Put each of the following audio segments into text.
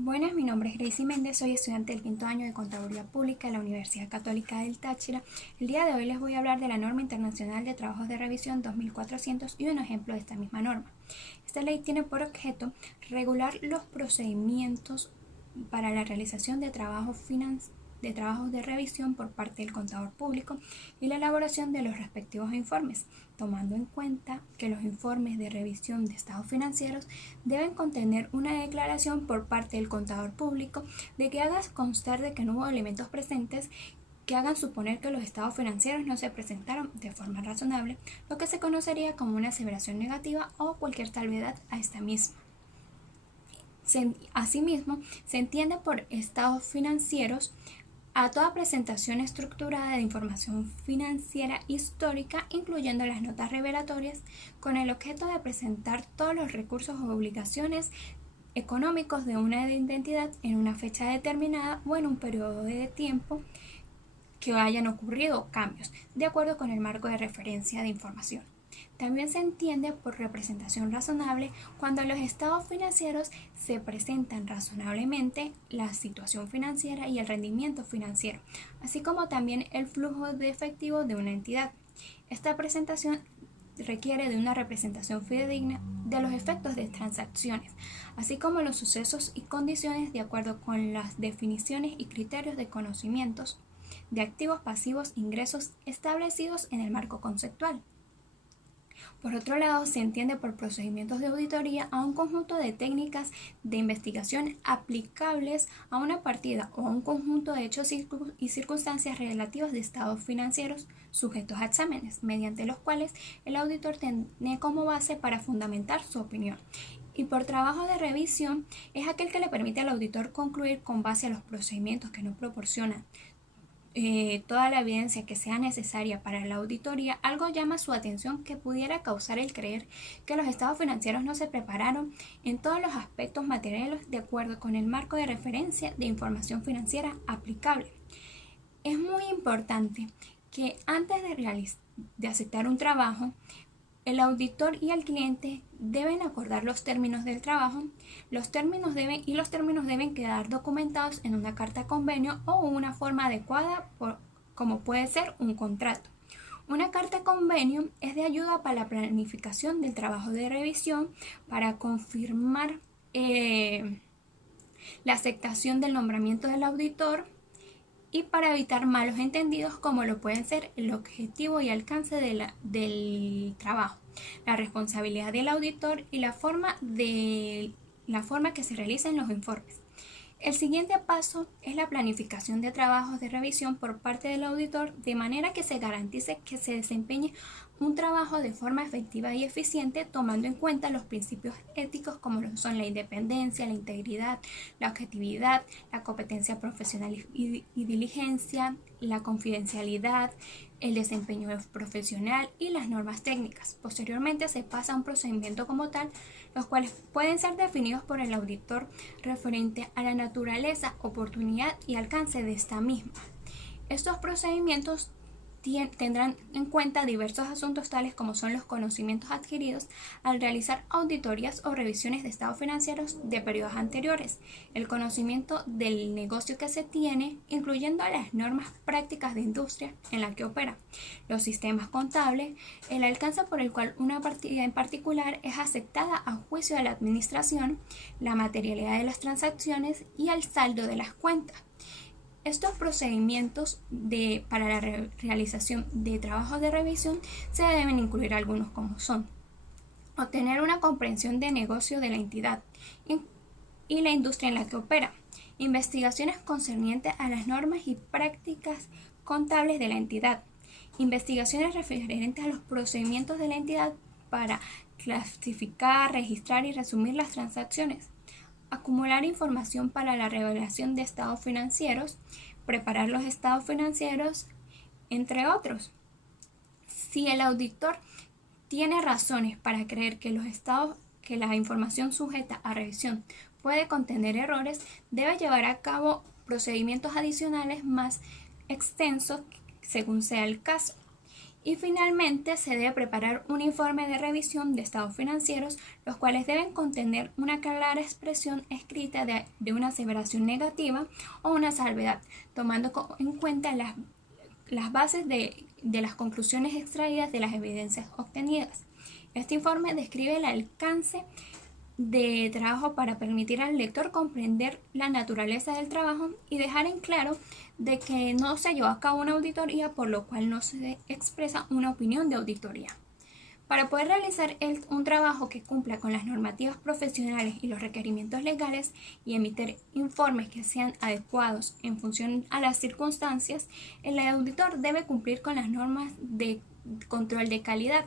Buenas, mi nombre es Gracie Méndez, soy estudiante del quinto año de Contaduría Pública de la Universidad Católica del Táchira. El día de hoy les voy a hablar de la Norma Internacional de Trabajos de Revisión 2400 y un ejemplo de esta misma norma. Esta ley tiene por objeto regular los procedimientos para la realización de trabajos de revisión por parte del contador público y la elaboración de los respectivos informes, tomando en cuenta que los informes de revisión de estados financieros deben contener una declaración por parte del contador público de que haga constar de que no hubo elementos presentes que hagan suponer que los estados financieros no se presentaron de forma razonable, lo que se conocería como una aseveración negativa o cualquier salvedad a esta misma. Asimismo, se entiende por estados financieros a toda presentación estructurada de información financiera histórica, incluyendo las notas revelatorias, con el objeto de presentar todos los recursos o obligaciones económicos de una identidad en una fecha determinada o en un periodo de tiempo que hayan ocurrido cambios, de acuerdo con el marco de referencia de información. También se entiende por representación razonable cuando los estados financieros se presentan razonablemente la situación financiera y el rendimiento financiero, así como también el flujo de efectivo de una entidad. Esta presentación requiere de una representación fidedigna de los efectos de transacciones, así como los sucesos y condiciones de acuerdo con las definiciones y criterios de conocimientos de activos, pasivos, ingresos establecidos en el marco conceptual. Por otro lado, se entiende por procedimientos de auditoría a un conjunto de técnicas de investigación aplicables a una partida o a un conjunto de hechos y circunstancias relativos de estados financieros sujetos a exámenes, mediante los cuales el auditor tiene como base para fundamentar su opinión. Y por trabajo de revisión es aquel que le permite al auditor concluir con base a los procedimientos que no proporcionan toda la evidencia que sea necesaria para la auditoría. Algo llama su atención que pudiera causar el creer que los estados financieros no se prepararon en todos los aspectos materiales de acuerdo con el marco de referencia de información financiera aplicable. Es muy importante que antes de aceptar un trabajo, el auditor y el cliente deben acordar los términos del trabajo. Los términos deben quedar documentados en una carta convenio o una forma adecuada, como puede ser un contrato. Una carta convenio es de ayuda para la planificación del trabajo de revisión, para confirmar la aceptación del nombramiento del auditor y para evitar malos entendidos como lo pueden ser el objetivo y alcance del trabajo, la responsabilidad del auditor y la forma que se realicen los informes. El siguiente paso es la planificación de trabajos de revisión por parte del auditor, de manera que se garantice que se desempeñe un trabajo de forma efectiva y eficiente, tomando en cuenta los principios éticos como lo son la independencia, la integridad, la objetividad, la competencia profesional y diligencia, la confidencialidad, el desempeño profesional y las normas técnicas. Posteriormente se pasa a un procedimiento como tal, los cuales pueden ser definidos por el auditor referente a la naturaleza, oportunidad y alcance de esta misma. Estos procedimientos tendrán en cuenta diversos asuntos tales como son los conocimientos adquiridos al realizar auditorías o revisiones de estados financieros de periodos anteriores, el conocimiento del negocio que se tiene, incluyendo las normas prácticas de industria en la que opera, los sistemas contables, el alcance por el cual una partida en particular es aceptada a juicio de la administración, la materialidad de las transacciones y el saldo de las cuentas. Estos procedimientos para la realización de trabajos de revisión se deben incluir algunos como son: obtener una comprensión de negocio de la entidad y la industria en la que opera, investigaciones concernientes a las normas y prácticas contables de la entidad, investigaciones referentes a los procedimientos de la entidad para clasificar, registrar y resumir las transacciones, acumular información para la revelación de estados financieros, preparar los estados financieros, entre otros. Si el auditor tiene razones para creer que la información sujeta a revisión puede contener errores, debe llevar a cabo procedimientos adicionales más extensos según sea el caso. Y finalmente se debe preparar un informe de revisión de estados financieros, los cuales deben contener una clara expresión escrita de una aseveración negativa o una salvedad, tomando en cuenta las bases de las conclusiones extraídas de las evidencias obtenidas. Este informe describe el alcance de trabajo para permitir al lector comprender la naturaleza del trabajo y dejar en claro de que no se llevó a cabo una auditoría, por lo cual no se expresa una opinión de auditoría. Para poder realizar un trabajo que cumpla con las normativas profesionales y los requerimientos legales y emitir informes que sean adecuados en función a las circunstancias, el auditor debe cumplir con las normas de control de calidad.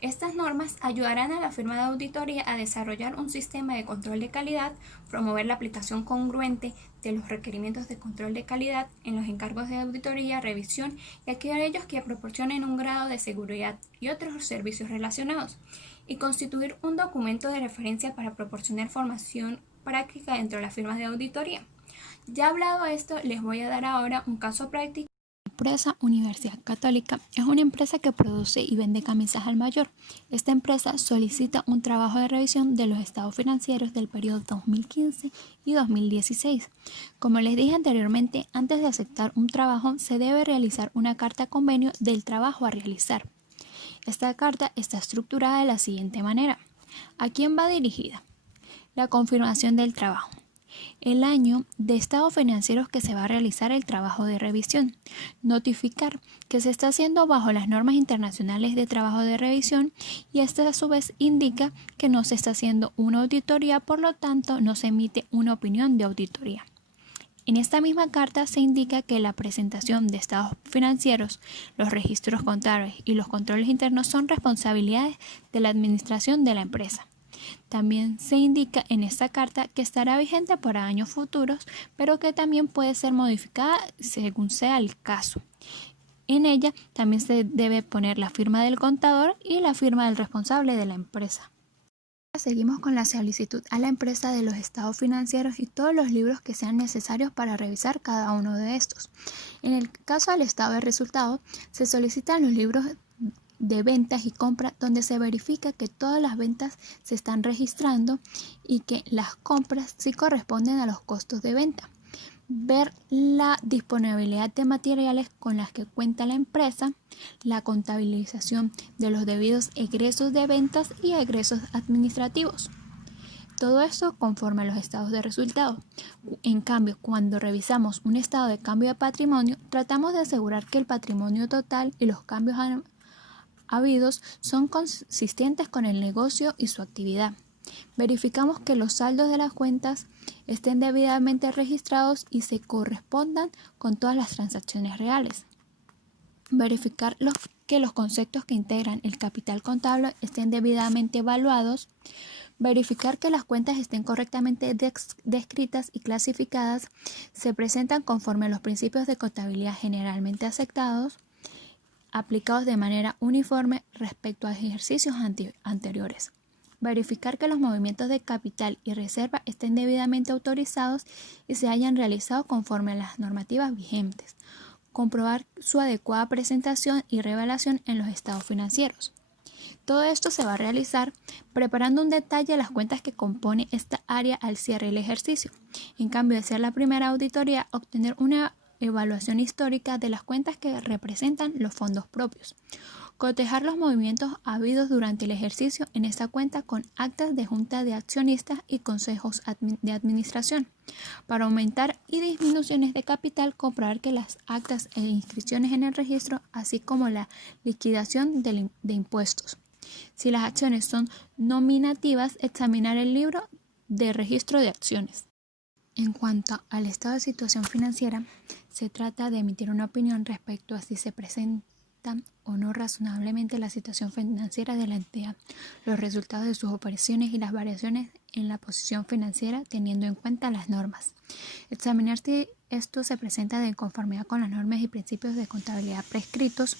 Estas normas ayudarán a la firma de auditoría a desarrollar un sistema de control de calidad, promover la aplicación congruente de los requerimientos de control de calidad en los encargos de auditoría, revisión y aquellos que proporcionen un grado de seguridad y otros servicios relacionados, y constituir un documento de referencia para proporcionar formación práctica dentro de las firmas de auditoría. Ya hablado esto, les voy a dar ahora un caso práctico. La empresa Universidad Católica es una empresa que produce y vende camisas al mayor. Esta empresa solicita un trabajo de revisión de los estados financieros del periodo 2015 y 2016. Como les dije anteriormente, antes de aceptar un trabajo se debe realizar una carta convenio del trabajo a realizar. Esta carta está estructurada de la siguiente manera. ¿A quién va dirigida? La confirmación del trabajo. El año de estados financieros que se va a realizar el trabajo de revisión. Notificar que se está haciendo bajo las normas internacionales de trabajo de revisión, y esta a su vez indica que no se está haciendo una auditoría, por lo tanto no se emite una opinión de auditoría. En esta misma carta se indica que la presentación de estados financieros, los registros contables y los controles internos son responsabilidades de la administración de la empresa. También se indica en esta carta que estará vigente para años futuros, pero que también puede ser modificada según sea el caso. En ella también se debe poner la firma del contador y la firma del responsable de la empresa. Seguimos con la solicitud a la empresa de los estados financieros y todos los libros que sean necesarios para revisar cada uno de estos. En el caso del estado de resultados, se solicitan los libros de ventas y compras, donde se verifica que todas las ventas se están registrando y que las compras sí corresponden a los costos de venta. Ver la disponibilidad de materiales con las que cuenta la empresa, la contabilización de los debidos egresos de ventas y egresos administrativos. Todo esto conforme a los estados de resultados. En cambio, cuando revisamos un estado de cambio de patrimonio, tratamos de asegurar que el patrimonio total y los cambios habidos son consistentes con el negocio y su actividad. Verificamos que los saldos de las cuentas estén debidamente registrados y se correspondan con todas las transacciones reales. Verificar que los conceptos que integran el capital contable estén debidamente evaluados. Verificar que las cuentas estén correctamente descritas y clasificadas, se presentan conforme a los principios de contabilidad generalmente aceptados, aplicados de manera uniforme respecto a ejercicios anteriores. Verificar que los movimientos de capital y reserva estén debidamente autorizados y se hayan realizado conforme a las normativas vigentes. Comprobar su adecuada presentación y revelación en los estados financieros. Todo esto se va a realizar preparando un detalle de las cuentas que compone esta área al cierre del ejercicio. En cambio de ser la primera auditoría, obtener una evaluación histórica de las cuentas que representan los fondos propios. Cotejar los movimientos habidos durante el ejercicio en esta cuenta con actas de junta de accionistas y consejos de administración. Para aumentar y disminuciones de capital, comprobar que las actas e inscripciones en el registro, así como la liquidación de impuestos. Si las acciones son nominativas, examinar el libro de registro de acciones. En cuanto al estado de situación financiera, se trata de emitir una opinión respecto a si se presenta o no razonablemente la situación financiera de la entidad, los resultados de sus operaciones y las variaciones en la posición financiera teniendo en cuenta las normas. Examinar si esto se presenta de conformidad con las normas y principios de contabilidad prescritos.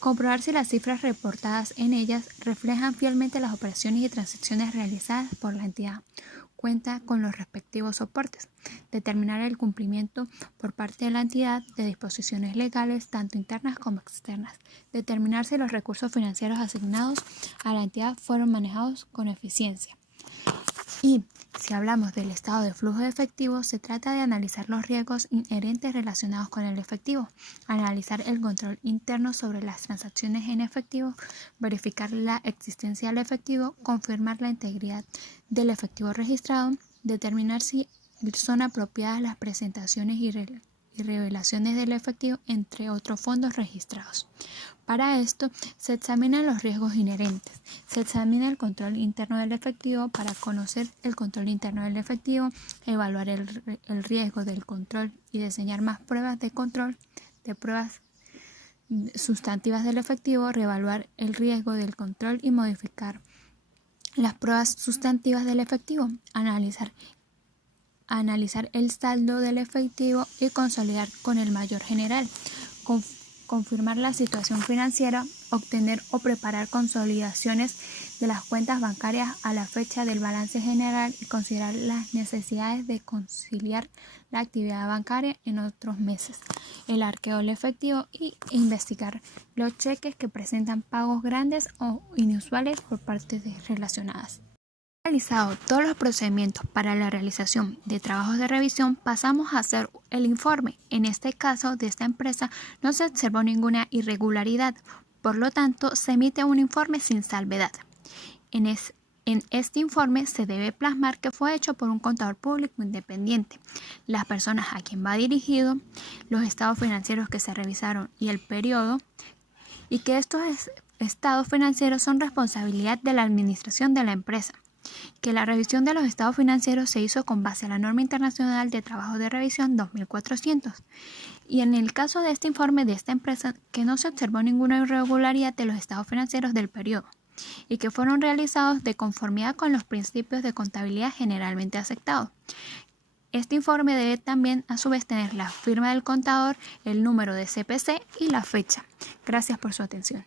Comprobar si las cifras reportadas en ellas reflejan fielmente las operaciones y transacciones realizadas por la entidad. cuenta con los respectivos soportes, determinar el cumplimiento por parte de la entidad de disposiciones legales tanto internas como externas, determinar si los recursos financieros asignados a la entidad fueron manejados con eficiencia. Y si hablamos del estado de flujo de efectivo, se trata de analizar los riesgos inherentes relacionados con el efectivo, analizar el control interno sobre las transacciones en efectivo, verificar la existencia del efectivo, confirmar la integridad del efectivo registrado, determinar si son apropiadas las presentaciones y revelaciones del efectivo, entre otros fondos registrados. Para esto, se examinan los riesgos inherentes, se examina el control interno del efectivo para conocer el control interno del efectivo, evaluar el riesgo del control y diseñar más pruebas de control, de pruebas sustantivas del efectivo, reevaluar el riesgo del control y modificar las pruebas sustantivas del efectivo, analizar el saldo del efectivo y consolidar con el mayor general, confirmar la situación financiera, obtener o preparar consolidaciones de las cuentas bancarias a la fecha del balance general y considerar las necesidades de conciliar la actividad bancaria en otros meses, el arqueo del efectivo e investigar los cheques que presentan pagos grandes o inusuales por partes relacionadas. Realizado todos los procedimientos para la realización de trabajos de revisión, pasamos a hacer el informe. En este caso, de esta empresa no se observó ninguna irregularidad, por lo tanto, se emite un informe sin salvedad. En este informe se debe plasmar que fue hecho por un contador público independiente, las personas a quien va dirigido, los estados financieros que se revisaron y el periodo, y que estos estados financieros son responsabilidad de la administración de la empresa. Que la revisión de los estados financieros se hizo con base a la norma internacional de trabajo de revisión 2400. Y en el caso de este informe de esta empresa, que no se observó ninguna irregularidad de los estados financieros del periodo y que fueron realizados de conformidad con los principios de contabilidad generalmente aceptados. Este informe debe también a su vez tener la firma del contador, el número de CPC y la fecha. Gracias por su atención.